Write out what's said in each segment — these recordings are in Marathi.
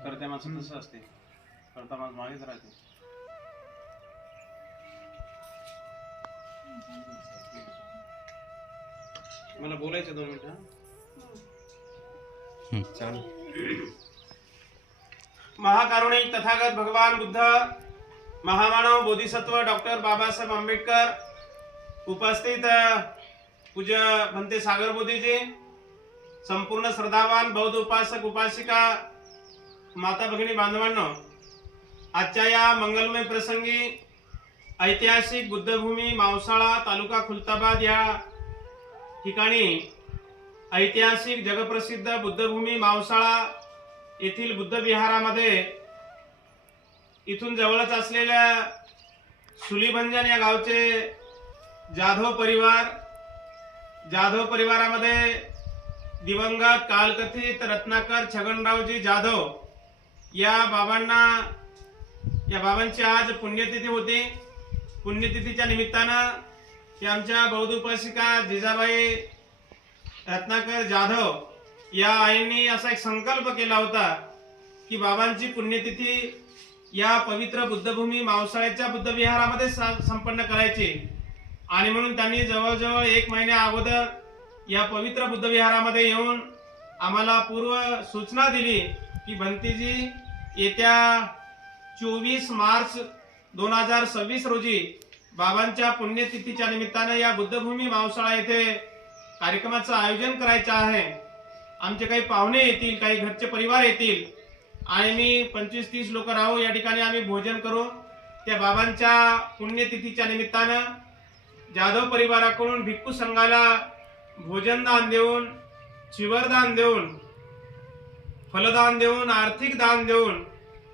करत्या माणसाचं तसं असते, करता माणूस मागेच राहते. मला बोलायचं 2 मिनिटं. चालू. महाकारुणिक तथागत भगवान बुद्ध, महामानव बोधिसत्व डॉक्टर बाबासाहेब आंबेडकर, उपस्थित पूज्य भंते सागर बोधीजी, संपूर्ण श्रद्धावान बौद्ध उपासक उपासिका माता भगिनी बांधवांनो, आजच्या या मंगलमय प्रसंगी ऐतिहासिक बुद्धभूमी मावसाळा तालुका खुलताबाद या ठिकाणी ऐतिहासिक जगप्रसिद्ध बुद्धभूमी मावसाळा येथील बुद्ध विहारामध्ये इथून जवळच असलेल्या सुलीभंजन या गावचे जाधव परिवारामध्ये दिवंगत कालकथित रत्नाकर छगनरावजी जाधव या बाबांची आज पुण्यतिथी होती. पुण्यतिथीच्या निमित्तानं की आमच्या बौद्ध उपासिका जिजाबाई रत्नाकर जाधव या आईंनी असा एक संकल्प केला होता की बाबांची पुण्यतिथी या पवित्र बुद्धभूमी मावसाळ्याच्या बुद्ध विहारामध्ये संपन्न करायची. आणि म्हणून त्यांनी जवळजवळ 1 महिन्या अगोदर या पवित्र बुद्ध विहारामध्ये येऊन आम्हाला पूर्व सूचना दिली की भंतेजी येत्या 24 मार्च 2026 रोजी बाबांच्या पुण्यतिथीच्या निमित्तानं या बुद्धभूमी मावसाळा येथे कार्यक्रमाचं आयोजन करायचं आहे. आमचे काही पाहुणे येतील, काही घरचे परिवार येतील आणि मी 25-30 लोक राहू. या ठिकाणी आम्ही भोजन करू. त्या बाबांच्या पुण्यतिथीच्या निमित्तानं जाधव परिवाराकडून भिक्खू संघाला भोजनदान देऊन, चिवरदान देऊन, फलदान देऊन, आर्थिक दान देऊन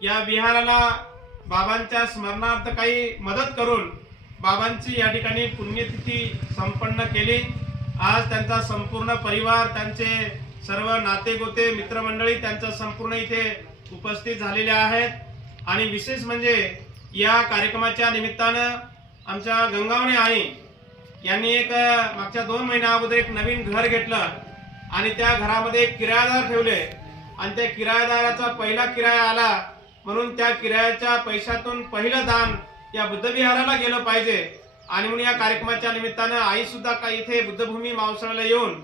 या विहाराला बाबांच्या स्मरणार्थ काही मदत करून बाबांची या ठिकाणी पुण्यतिथी संपन्न केली. आज त्यांचा संपूर्ण परिवार, त्यांचे सर्व नातेगोते, मित्रमंडळी त्यांचा संपूर्ण इथे उपस्थित झालेले आहेत. आणि विशेष म्हणजे या कार्यक्रमाच्या निमित्तानं आमच्या गंगावणे आई यांनी एक मागच्या 2 महिन्या अगोदर एक नवीन घर घेतलं आणि त्या घरामध्ये एक किरायादार ठेवले आणि त्या किरायादाराचा पहिला किराया आला म्हणून त्या किरायाच्या पैशातून पहिलं दान या बुद्धविहाराला गेलं पाहिजे. आणि म्हणून या कार्यक्रमाच्या निमित्तानं आई सुद्धा काही इथे बुद्धभूमी मावसाळ्याला येऊन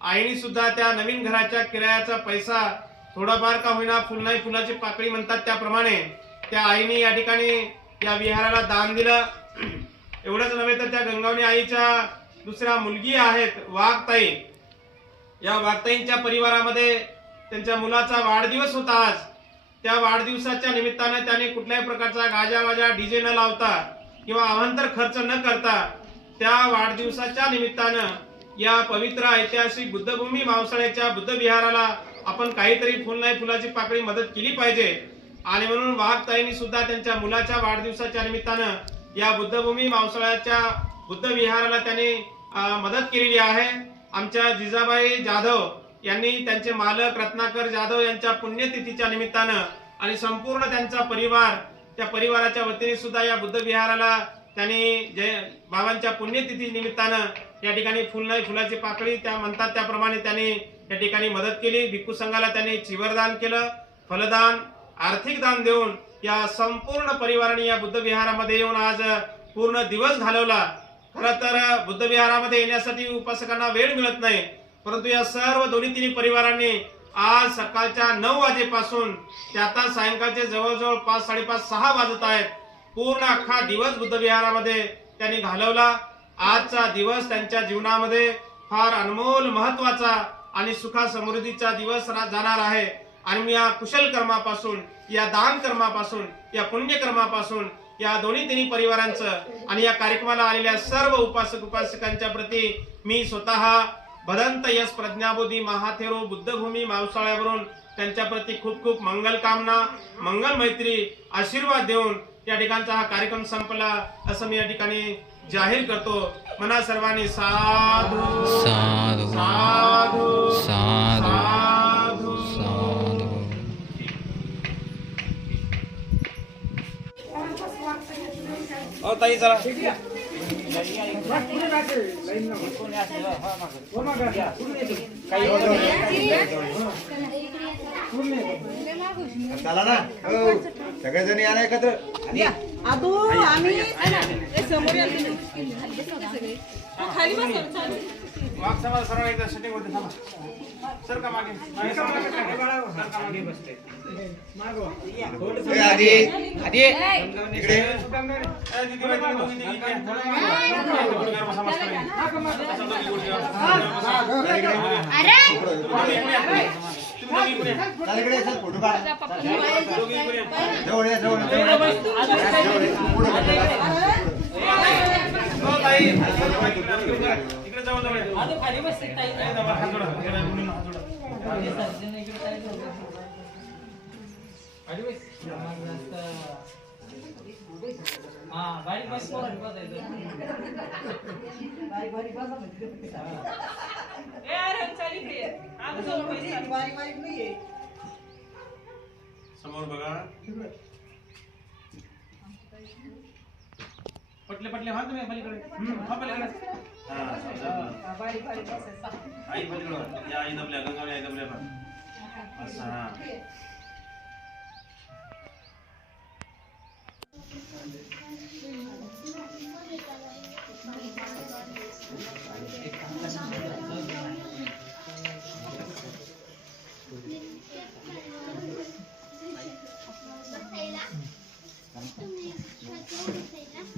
आईने सुद्धा त्या नवीन घराच्या किरायाचा पैसा थोडाफार का होईना, फुल नाही फुलाची पाकळी म्हणतात त्याप्रमाणे त्या आईने या ठिकाणी या विहाराला दान दिलं. एवढंच नव्हे तर त्या गंगावणी आईच्या दुसऱ्या मुलगी आहेत वाघताई. या वाघताईंच्या परिवारामध्ये त्यांच्या मुलाचा वाढदिवस होता आज. त्या वाढदिवसाच्या निमित्तानं त्याने कुठल्याही प्रकारचा गाजावाजा डीजे न लावता किंवा अवांतर खर्च न करता त्या वाढदिवसाच्या निमित्तानं या पवित्र ऐतिहासिक बुद्धभूमी मावसाळ्याच्या बुद्ध विहाराला आपण काहीतरी फुल नाही फुलाची पाकळी मदत केली पाहिजे. आणि म्हणून वाघताईंनी सुद्धा त्यांच्या मुलाच्या वाढदिवसाच्या निमित्तानं या बुद्धभूमी मावसाळ्याच्या बुद्ध विहाराला त्यांनी मदत केलेली आहे. आमच्या जिजाबाई जाधव यांनी त्यांचे मालक रत्नाकर जाधव यांच्या पुण्यतिथीच्या निमित्तानं आणि संपूर्ण त्यांचा परिवार, त्या परिवाराच्या वतीने सुद्धा या बुद्ध विहाराला त्यांनी बाबांच्या पुण्यतिथी निमित्तानं या ठिकाणी फुल नाही फुलाची पाकळी त्या म्हणतात त्याप्रमाणे त्यांनी या ठिकाणी मदत केली. भिक्खू संघाला त्यांनी चिवरदान केलं, फलदान, आर्थिक दान देऊन या संपूर्ण परिवाराने या बुद्ध विहारामध्ये येऊन आज पूर्ण दिवस घालवला. खरं तर बुद्ध विहारामध्ये येण्यासाठी उपासकांना वेळ मिळत नाही, परंतु या सर्व दोन्ही परिवारांनी आज सकाळच्या 9 वाजेपासून ते आता सायंकाळचे जवळजवळ 5, 5:30, 6 वाजत आहेत, पूर्ण अख्खा दिवस बुद्ध विहारामध्ये त्यांनी घालवला. आजचा दिवस त्यांच्या जीवनामध्ये फार अनमोल महत्वाचा आणि सुखा समृद्धीचा दिवस जाणार आहे. आणि या कुशल कर्मापासून, या दान कर्मापासून, या पुण्यकर्मापासून या दोन्ही परिवारांचं आणि या कार्यक्रमाला आलेल्या सर्व उपासक उपासिकांच्या प्रती मी स्वतः भदंत यश प्रज्ञाबोधी महाथेरो बुद्धभूमी मावसाळ्यावरून त्यांच्या प्रती खूप खूप मंगल कामना, मंगल मैत्री, आशीर्वाद देऊन या ठिकाणचा हा कार्यक्रम संपला असं मी या ठिकाणी जाहीर करतो. मना सर्वांनी साधू साधू साधू साधू साधू. ताई चला. चला ना सगळेजण या ना एकत्र आदू आम्ही समोर खाली बस वाघ समाज सरळ एकदा सेटिंग होते थांबा सर का मागे आधी आधी इकडे फोटो काढ जवळ या जवळ इकडे जवळ जवळ खाली बस समोर बघा पटले पटले हा तुम्ही पलीकडे हा पलीकडे आई पलीकडे या आई दबल्या गंगावली आई दबल्या पण असा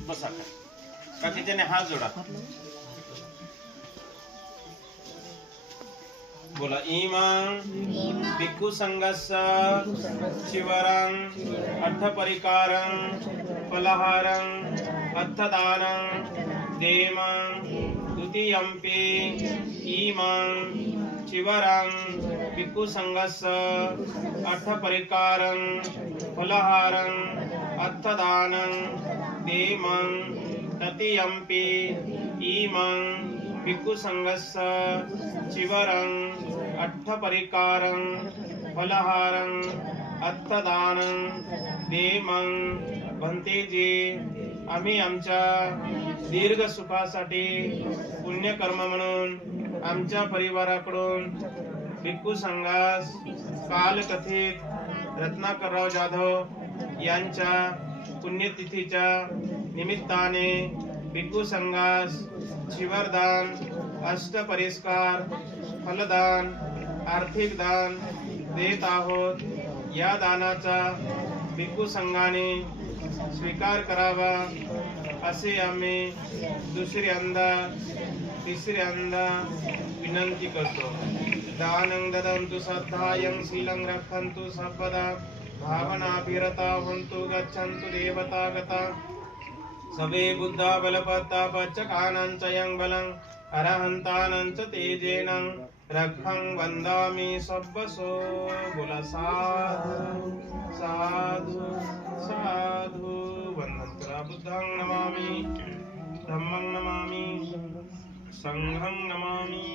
बसा काकीच्याने हात जोडा बोला इमां भिक्खु संघस्य शिवरं अर्थपरिकारं फलहारं अर्थदानं देमं द्वितीयंपि इमां शिवरं भिक्खु संघस्य अर्थपरिकारं फलहारं अर्थदानं देमं तृतीयंपि इमं भिक्खु संघस्य शिवरं अर्थपरिकारं फलहारं अर्थदानं देमं भंतेजी आम्ही आमच्या दीर्घ सुखासाठी पुण्यकर्म म्हणून आमच्या परिवाराकडून भिक्खु संघास कालकथित रत्नाकरराव जाधव यांच्या पुण्यतिथीच्या निमित्ताने भिक्खु संघास शिवरदान अष्टपरिस्कार फलदान आर्थिक दान देत आहोत। या दानाचा भिक्खु संघाने स्वीकार करावा असे आम्ही दुसऱ्यांदा तिसऱ्यांदा विनंती करतो। दानं ददन्तु श्रद्धायं शीलं रक्षन्तु सर्वदा भावनाभिरता हन्तु गच्छन्तु देवतागता सबे बुद्धा बलपत्ता पच्चकानां च यं बलं अरहन्तानां च तेजेन रक्षं वन्दामि सब्बसो बोला साधु साधु साधु वन्दन्त्रा बुद्धं नमामि धम्मं नमामि संघं नमामि।